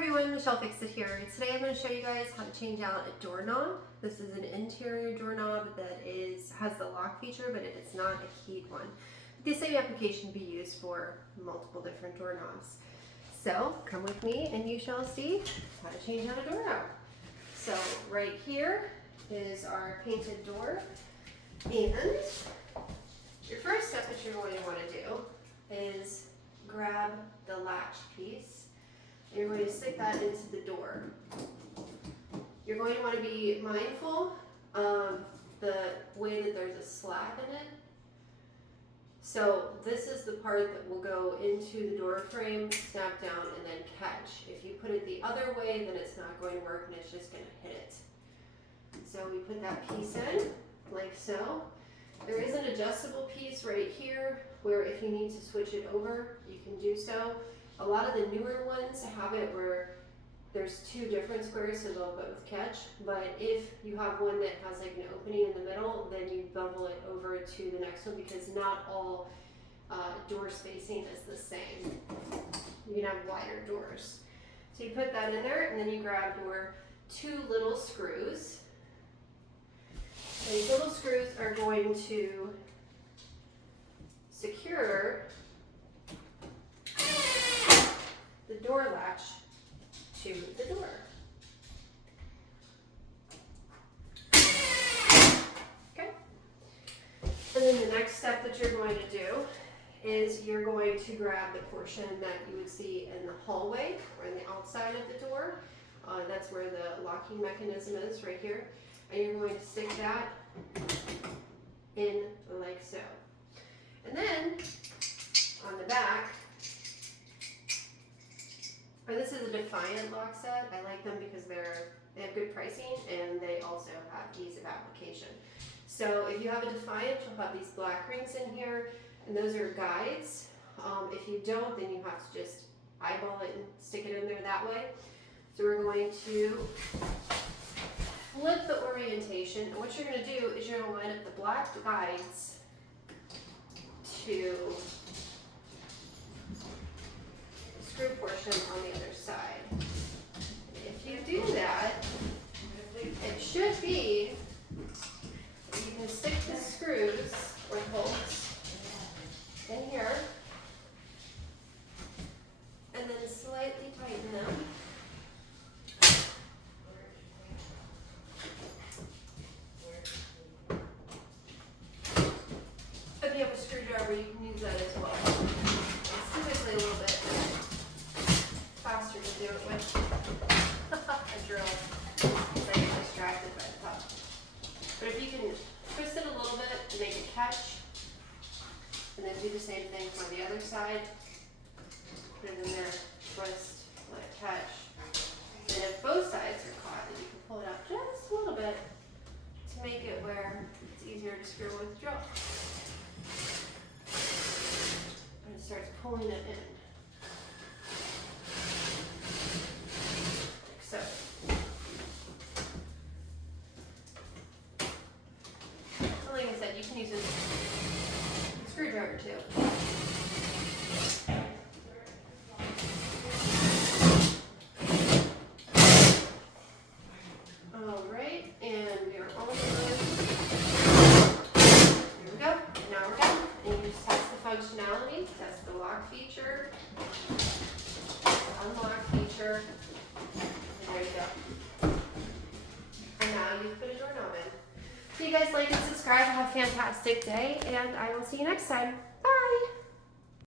everyone, Michelle Fixit here. Today I'm going to show you guys how to change out a doorknob. This is an interior doorknob that has the lock feature, but it is not a keyed one. The same application can be used for multiple different doorknobs. So come with me and you shall see how to change out a doorknob. So right here is our painted door, and your first step that you're going to want to do is grab the latch piece. You're going to stick that into the door. You're going to want to be mindful of the way that there's a slab in it. So this is the part that will go into the door frame, snap down, and then catch. If you put it the other way, then it's not going to work and it's just going to hit it. So we put that piece in, like so. There is an adjustable piece right here where if you need to switch it over, you can do so. A lot of the newer ones have it where there's two different squares so they'll both catch, but if you have one that has like an opening in the middle, then you bevel it over to the next one because not all door spacing is the same. You can have wider doors. So you put that in there and then you grab your two little screws. And these little screws are going to secure the door latch to the door. Okay. And then the next step that you're going to do is you're going to grab the portion that you would see in the hallway or in the outside of the door. That's where the locking mechanism is, right here. And you're going to stick that in like so. And then on the back, this is a Defiant lock set. I like them because they have good pricing and they also have ease of application. So if you have a Defiant, you'll have these black rings in here, and those are guides. If you don't, then you have to just eyeball it and stick it in there that way. So we're going to flip the orientation, and what you're going to do is you're going to line up the black guides to screw portion on the other side. If you do that, it should be that you can stick the screws or bolts in here and then slightly tighten them. If you have a screwdriver, you can use that as well. It's typically a little bit faster to do it with a drill because I get distracted by the top. But if you can twist it a little bit to make it catch, and then do the same thing for the other side, put it in there, twist, let it catch. And if both sides are caught, then you can pull it out just a little bit to make it where it's easier to screw with the drill. And it starts pulling it in. So, like I said, you can use a screwdriver too. Alright, and we're almost done. Here we go. Now we're done. And you just test the functionality, test the lock feature, the unlock feature. There you go. And now you've put a doorknob in. So you guys like and subscribe. Have a fantastic day, and I will see you next time. Bye!